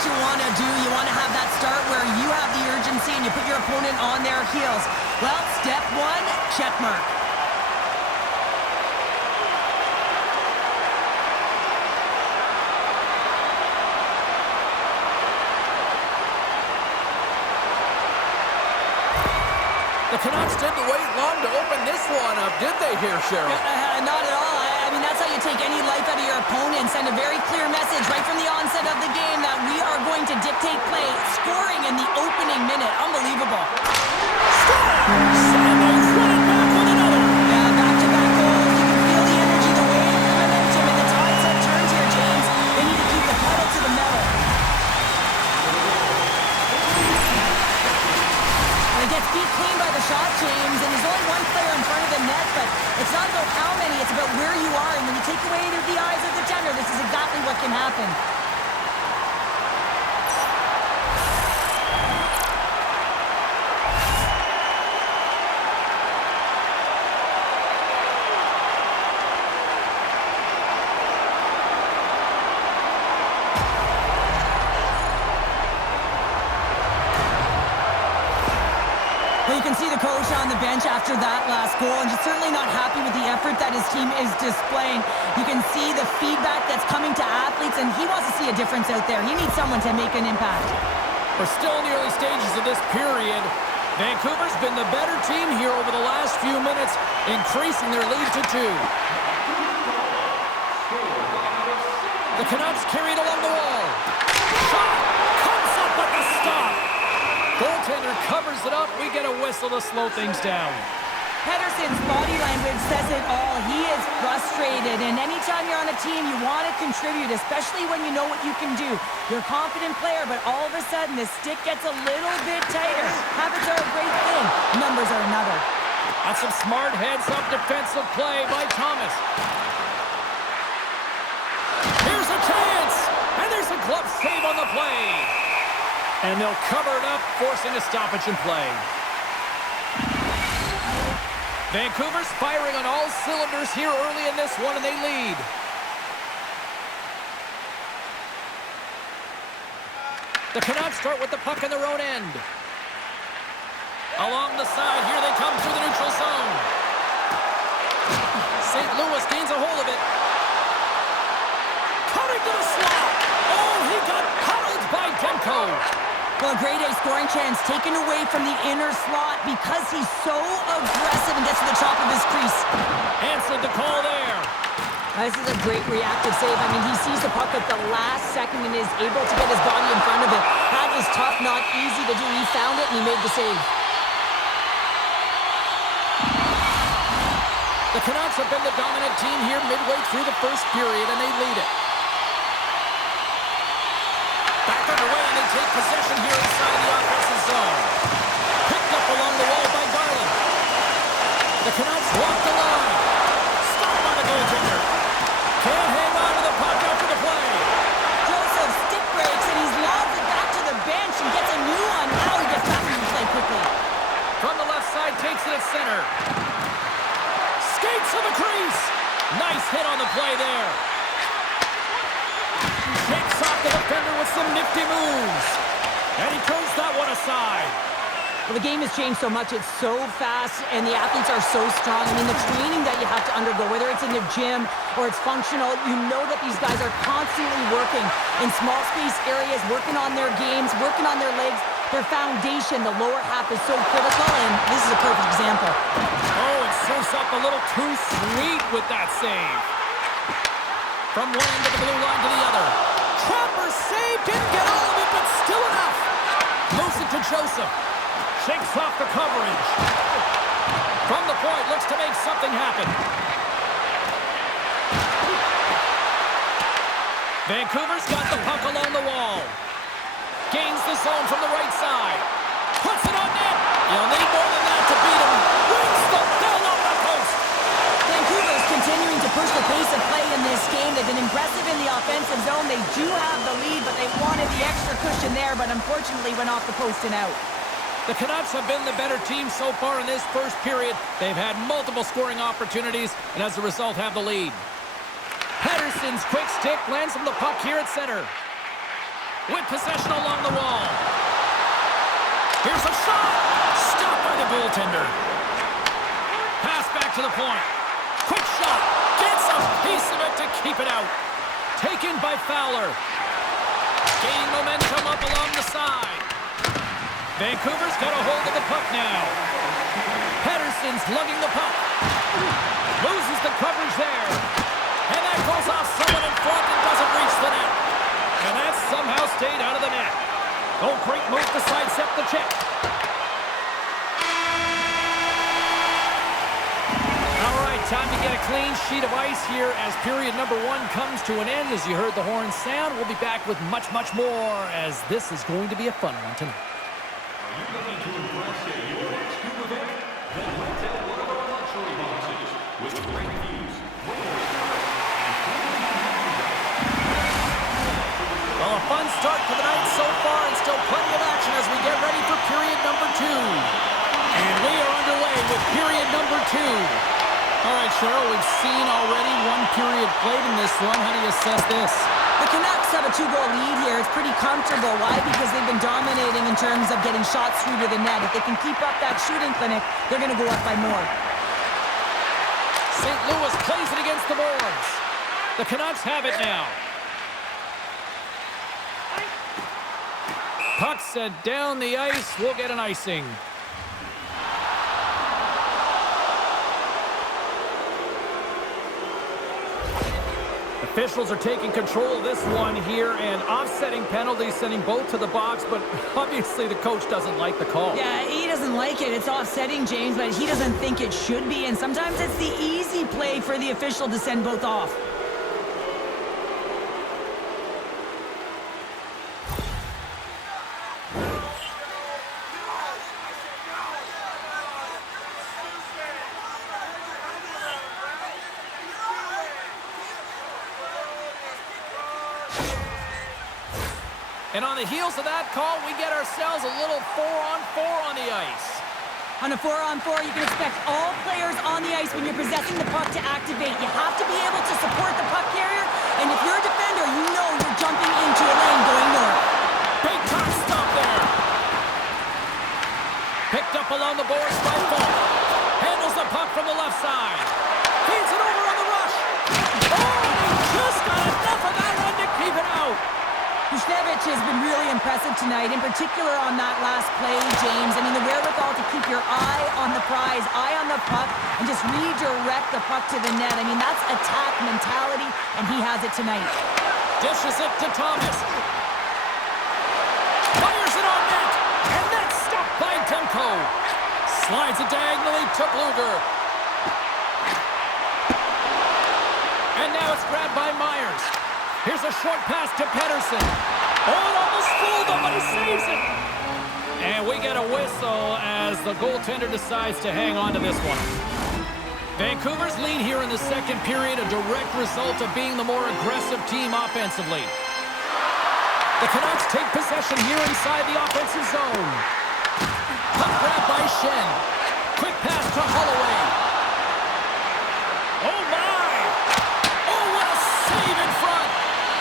what you want to do. You want to have that start where you have the urgency and you put your opponent on their heels. Well, step one, check mark. The Canucks didn't wait long to open this one up, did they here, Cheryl? Not at all. I mean, that's how you take any life out of your opponent. Send a very clear message right from the onset of the game that we are going to dictate play. Scoring in the opening minute. Unbelievable. Scores! And they win it back with another. Yeah, back-to-back goals. You can feel the energy, the wave, the momentum, and the tides have turned here, James. They need to keep the pedal to the metal. He gets beat clean by the shot, James, and there's only one player in front of the net, but it's not about how many, it's about where you are, and when you take away the eyes of the defender, this is exactly what can happen. Well, you can see the coach on the bench after that last goal, and he's certainly not happy with the effort that his team is displaying. You can see the feedback that's coming to athletes, and he wants to see a difference out there. He needs someone to make an impact. We're still in the early stages of this period. Vancouver's been the better team here over the last few minutes, increasing their lead to 2. The Canucks carried along the wall. Shot! Comes up with the stop! Goaltender covers it up. We get a whistle to slow things down. Pedersen's body language says it all. He is frustrated, and anytime you're on a team, you want to contribute, especially when you know what you can do. You're a confident player, but all of a sudden, the stick gets a little bit tighter. Habits are a great thing. Numbers are another. That's some smart heads-up defensive play by Thomas. Here's a chance, and there's a glove save on the play. And they'll cover it up, forcing a stoppage in play. Vancouver's firing on all cylinders here early in this one, and they lead. The Canucks start with the puck in their own end. Along the side, here they come through the neutral zone. St. Louis gains a hold of it. Cutting to the slot. Oh, he got huddled by Demko. Well, a great A scoring chance taken away from the inner slot because he's so aggressive and gets to the top of his crease. Answered the call there. This is a great reactive save. I mean, he sees the puck at the last second and is able to get his body in front of it. That is tough, not easy to do. He found it and he made the save. The Canucks have been the dominant team here midway through the first period, and they lead it. Back underway, and they take possession here inside the offensive zone. Picked up along the wall by Garland. The Canucks walk the line. Stopped by the goaltender. Can't hang on to the puck after the play. Joseph stick breaks, and he's lobbed it back to the bench and gets a new one. Now he gets back into play quickly. From the left side, takes it at center. Skates to the crease. Nice hit on the play there. Shakes off the defender with some nifty moves. And he turns that one aside. Well, the game has changed so much. It's so fast, and the athletes are so strong. I mean, the training that you have to undergo, whether it's in the gym or it's functional, you know that these guys are constantly working in small space areas, working on their games, working on their legs. Their foundation, the lower half, is so critical, and this is a perfect example. Oh, and serves up a little too sweet with that save. From one end of the blue line to the other. Trapper save, didn't get all of it, but still enough. Moves it to Joseph. Shakes off the coverage. From the point, looks to make something happen. Vancouver's got the puck along the wall. Gains the zone from the right side. Puts it on net. You'll need more than that to beat him. Wins the ball off the post. Vancouver's continuing to push the pace of play in this game. They've been impressive in the offensive zone. They do have the lead, but they wanted the extra cushion there, but unfortunately went off the post and out. The Canucks have been the better team so far in this first period. They've had multiple scoring opportunities, and as a result have the lead. Pedersen's quick stick lands from the puck here at center. with possession along the wall. Here's a shot. Stopped by the goaltender. Pass back to the point. Quick shot. Gets a piece of it to keep it out. Taken by Fowler. Gaining momentum up along the side. Vancouver's got a hold of the puck now. Pettersson's lugging the puck. Loses the coverage there. And that goes off someone in front and doesn't reach the net. And that somehow stayed out of the net. Oh, great move to sidestep the check. All right, time to get a clean sheet of ice here as period number 1 comes to an end. As you heard the horn sound, we'll be back with much, much more as this is going to be a fun one tonight. Are you looking to impress at your next scoop event? Then rent out one of our luxury boxes with great views. Well, a fun start to the night so far and still plenty of action as we get ready for period number 2. And we are underway with period number 2. All right, Cheryl, we've seen already one period played in this one. How do you assess this? The Canucks have a 2-goal lead here. It's pretty comfortable. Why? Because they've been dominating in terms of getting shots through to the net. If they can keep up that shooting clinic, they're going to go up by more. St. Louis plays it against the boards. The Canucks have it now. Puck set down the ice. We'll get an icing. Officials are taking control of this one here, and offsetting penalties, sending both to the box, but obviously the coach doesn't like the call. Yeah, he doesn't like it. It's offsetting, James, but he doesn't think it should be, and sometimes it's the easy play for the official to send both off. And on the heels of that call, we get ourselves a little 4-on-4 on the ice. On a 4-on-4, you can expect all players on the ice when you're possessing the puck to activate. You have to be able to support the puck carrier, and if you're a defender, you know you're jumping into a lane going north. Big time stop there. Picked up along the boards by Falk. Handles the puck from the left side. Feeds it over on the rush. Oh, he just got enough of that one to keep it out. Buchnevich has been really impressive tonight, in particular on that last play, James. I mean, the wherewithal to keep your eye on the prize, eye on the puck, and just redirect the puck to the net. I mean, that's attack mentality, and he has it tonight. Dishes it to Thomas. Fires it on net, and that's stopped by Demko. Slides it diagonally to Bluger. And now it's grabbed by Myers. Here's a short pass to Pettersson. Oh, it almost fooled him, but he saves it. And we get a whistle as the goaltender decides to hang on to this one. Vancouver's lead here in the second period, a direct result of being the more aggressive team offensively. The Canucks take possession here inside the offensive zone. Puck grab by Shen. Quick pass to Holloway. Oh, my! Oh, what a save in front!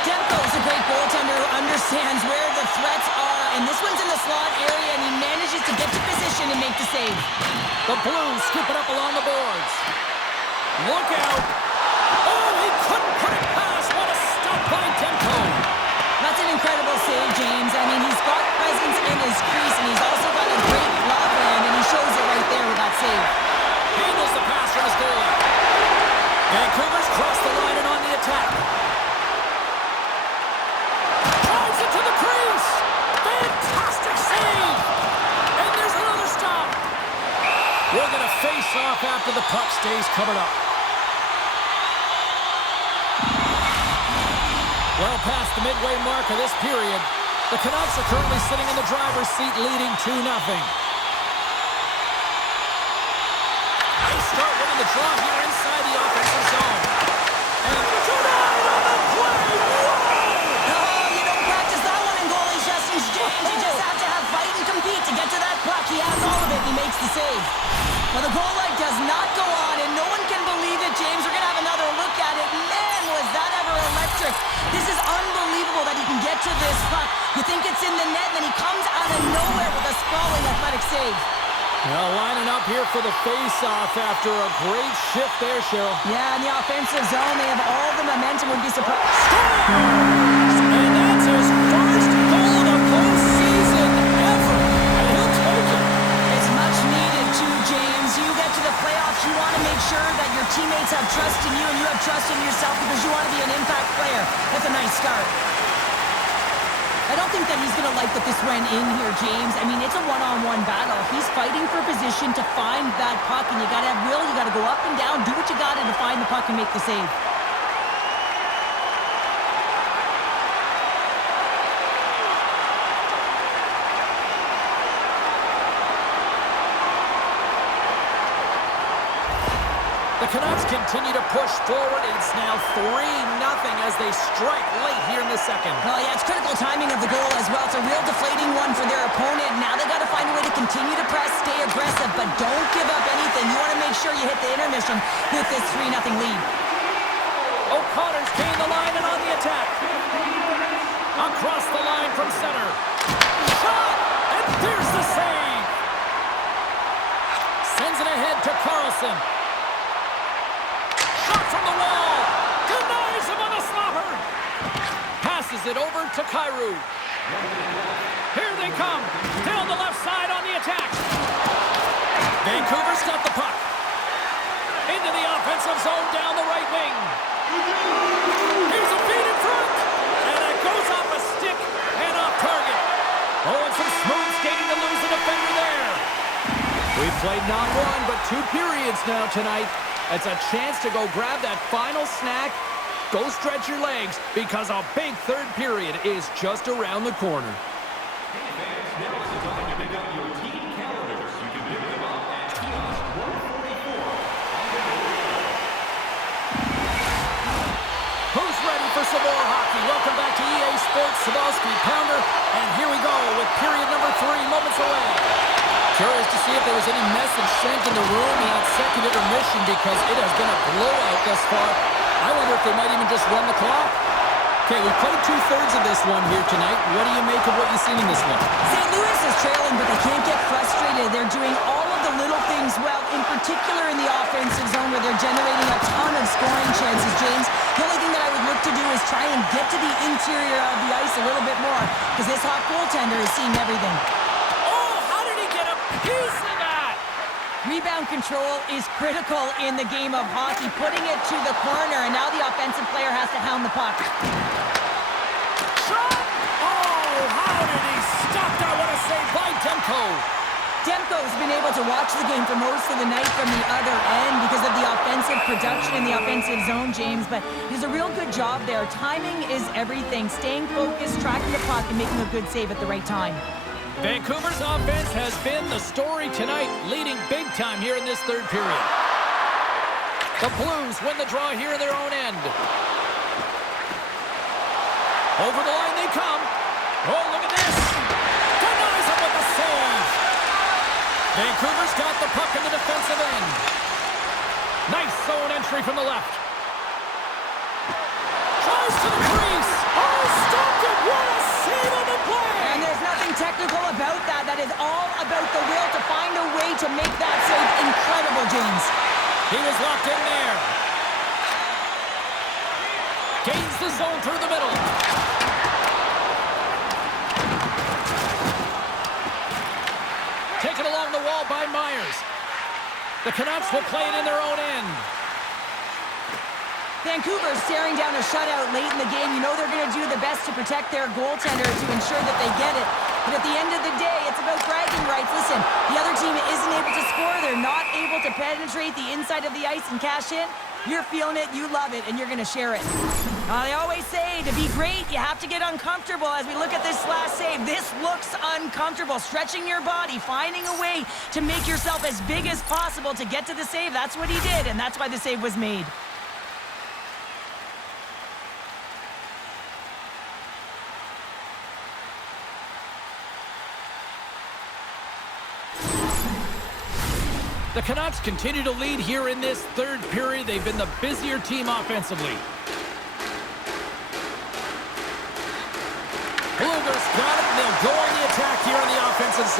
Demko's a great goaltender who understands where the threats are, and this one's in the slot area, and he manages to get to position and make the save. The Blues scoop it up along the boards. Look out! Oh, he couldn't put it past. What a stop by Demko! That's an incredible save, James. I mean, he's got presence in his crease, and he's also got a great glove hand, and he shows it right there with that save. Handles the pass from his goalie. Vancouver's crossed the line and on the attack. Drives it to the crease. Fantastic save. And there's another stop. We're going to face off after the puck stays covered up. Well past the midway mark of this period, the Canucks are currently sitting in the driver's seat leading 2-0. They start winning the draw here inside the offensive zone. And tonight on the play, whoa! Oh, you don't practice that one in goalie sessions, James. You just have to have fight and compete to get to that puck. He has all of it, and he makes the save. Well, the goal light does not go on, and no one can believe it, James. We're going to have another look at it. Man, was that ever electric. This is unbelievable that he can get to this puck. You think it's in the net, and then he comes out of nowhere with a sprawling athletic save. Well, lining up here for the face-off after a great shift there, Cheryl. Yeah, in the offensive zone, they have all the momentum. Would be surprised. Scores! And that's his first goal of the postseason ever. And he'll take it. It's much needed, too, James. You get to the playoffs, you want to make sure that your teammates have trust in you and you have trust in yourself because you want to be an impact player. That's a nice start. I don't think that he's going to like that this went in here, James. I mean, it's a one-on-one battle. He's fighting for position to find that puck, and you got to have will. You got to go up and down, do what you got to find the puck and make the save. The Canucks continue to push forward. It's now 3-0 as they strike late here in the second. Well, yeah, it's critical timing of the goal as well. It's a real deflating one for their opponent. Now they got to find a way to continue to press, stay aggressive, but don't give up anything. You want to make sure you hit the intermission with this 3-0 lead. O'Connor's gained the line and on the attack. Across the line from center. Shot! And there's the save! Sends it ahead to Carlson. Shot from the wall! Denies him on the slobber! Passes it over to Kyrou. Here they come! Down the left side on the attack! Vancouver's got the puck. Into the offensive zone down the right wing. Here's a feed in front! And it goes off a stick and off target. Oh, and some smooth skating to lose the defender there. We've played not one, but 2 periods now tonight. It's a chance to go grab that final snack. Go stretch your legs because a big third period is just around the corner. Hey fans, now is the time to pick up your team calendars. You can pick them up at kiosk 144 on the Who's ready for some more hockey? Welcome back to EA Sports Sabalski Pounder. And here we go with period number 3 moments away. Curious to see if there was any message sent in the room in that second intermission because it has been a blowout thus far. I wonder if they might even just run the clock. Okay, we played 2/3 of this one here tonight. What do you make of what you've seen in this one? St. Louis is trailing, but they can't get frustrated. They're doing all of the little things well, in particular in the offensive zone where they're generating a ton of scoring chances, James. The only thing that I would look to do is try and get to the interior of the ice a little bit more because this hot goaltender is seeing everything. Piece of that! Rebound control is critical in the game of hockey, putting it to the corner, and now the offensive player has to hound the puck. Shot! Oh, how did he stop that? What a save by Demko! Demko's been able to watch the game for most of the night from the other end because of the offensive production in the offensive zone, James, but he does a real good job there. Timing is everything. Staying focused, tracking the puck, and making a good save at the right time. Vancouver's offense has been the story tonight, leading big time here in this third period. The Blues win the draw here in their own end. Over the line they come. Oh, look at this. Denies him with the save. Vancouver's got the puck in the defensive end. Nice zone entry from the left. Tries to the crease. Oh, stopped it. What a save on the play. And there's nothing technical about that. That is all about the will to find a way to make that save. Incredible, James. He was locked in there. Gains the zone through the middle. Taken along the wall by Myers. The Canucks will play it in their own end. Vancouver staring down a shutout late in the game. You know they're going to do the best to protect their goaltender to ensure that they get it. But at the end of the day, it's about bragging rights. Listen, the other team isn't able to score. They're not able to penetrate the inside of the ice and cash in. You're feeling it, you love it, and you're going to share it. They always say to be great, you have to get uncomfortable. As we look at this last save, this looks uncomfortable. Stretching your body, finding a way to make yourself as big as possible to get to the save. That's what he did, and that's why the save was made. The Canucks continue to lead here in this third period. They've been the busier team offensively.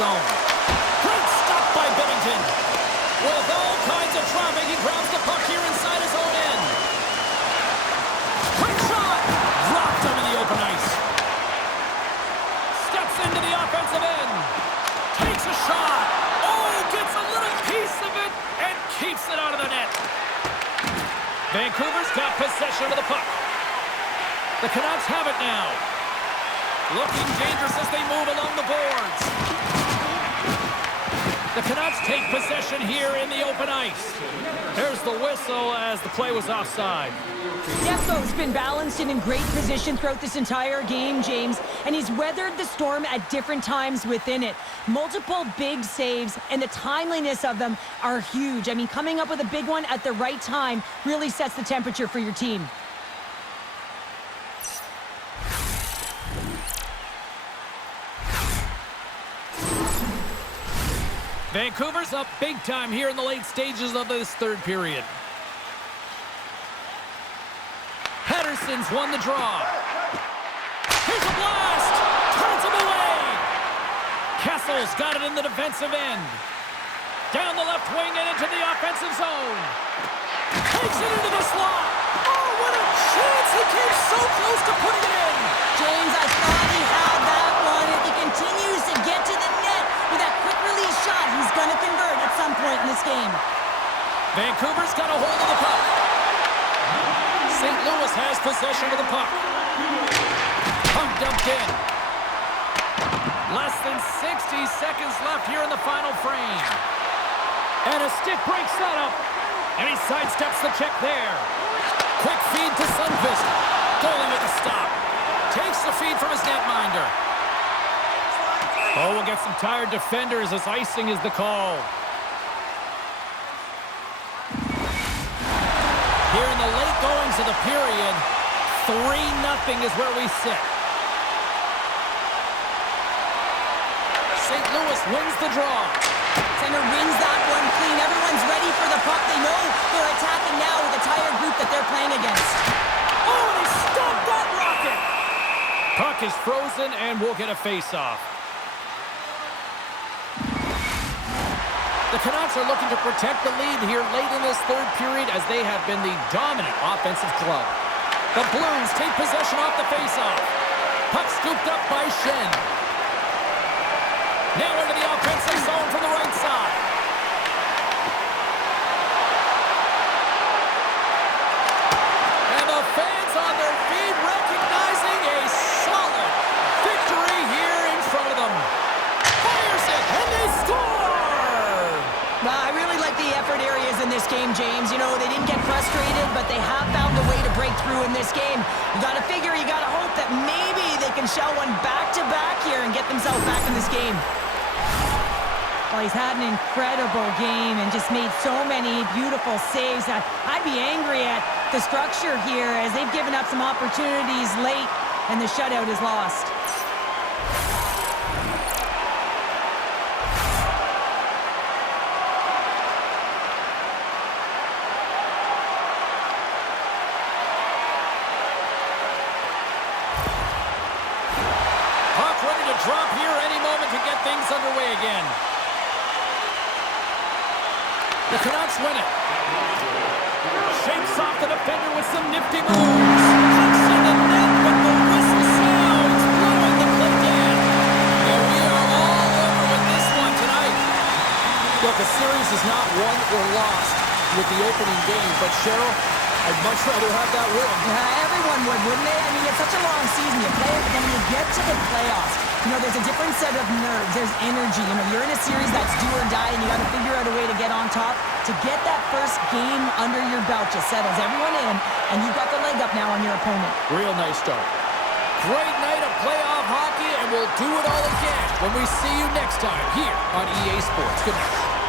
zone. Great stop by Bennington. With all kinds of traffic, he grabs the puck here inside his own end. Quick shot! Dropped him in the open ice. Steps into the offensive end. Takes a shot. Oh, gets a little piece of it and keeps it out of the net. Vancouver's got possession of the puck. The Canucks have it now. Looking dangerous as they move along the boards. The Canucks take possession here in the open ice. There's the whistle as the play was offside. Defko's been balanced and in great position throughout this entire game, James, and he's weathered the storm at different times within it. Multiple big saves, and the timeliness of them are huge. I mean, coming up with a big one at the right time really sets the temperature for your team. Vancouver's up big time here in the late stages of this third period. Pettersson's won the draw. Here's a blast! Turns him away! Kessel's got it in the defensive end. Down the left wing and into the offensive zone. Takes it into the slot. Oh, what a chance! He came so close to putting it in! James, I thought he had that one. If he continues to get to the net with that quick release shot, he's going to convert at some point in this game. Vancouver's got a hold of the puck. St. Louis has possession of the puck. Puck dumped in. Less than 60 seconds left here in the final frame. And a stick breaks that up. And he sidesteps the check there. Quick feed to Sundqvist. Goalie with a stop. Takes the feed from his netminder. Oh, we'll get some tired defenders as icing is the call. Here in the late goings of the period, 3-0 is where we sit. St. Louis wins the draw. Center wins that one clean. Everyone's ready for the puck. They know they're attacking now with the tired group that they're playing against. Oh, and he stopped that rocket! Puck is frozen, and we'll get a face-off. The Canucks are looking to protect the lead here late in this third period as they have been the dominant offensive club. The Blues take possession off the face-off. Puck scooped up by Schenn. Now into the offensive zone from the right side. And the fans on their feet recognizing a solid victory here in front of them. Fires it, and they score! I really like the effort areas in this game, James. You know, they didn't get frustrated, but they have found a way to break through in this game. You got to figure, you got to hope that maybe they can shell one back-to-back here and get themselves back in this game. Well, he's had an incredible game and just made so many beautiful saves. I'd be angry at the structure here as they've given up some opportunities late and the shutout is lost. Puck ready to drop here any moment to get things underway again. The Canucks win it. Shakes off the defender with some nifty moves. Pucks in the net, but the whistle sounds, blowing the play dead. And we are all over with this one tonight. Look, a series is not won or lost with the opening game, but Cheryl, I'd much rather have that win. Everyone would, wouldn't they? I mean, it's such a long season. You play it, but then when you get to the playoffs, you know, there's a different set of nerves. There's energy. You know, you're in a series that's do or die, and you got to figure out a way to get on top. To get that first game under your belt just settles everyone in, and you've got the leg up now on your opponent. Real nice start. Great night of playoff hockey, and we'll do it all again when we see you next time here on EA Sports. Good night.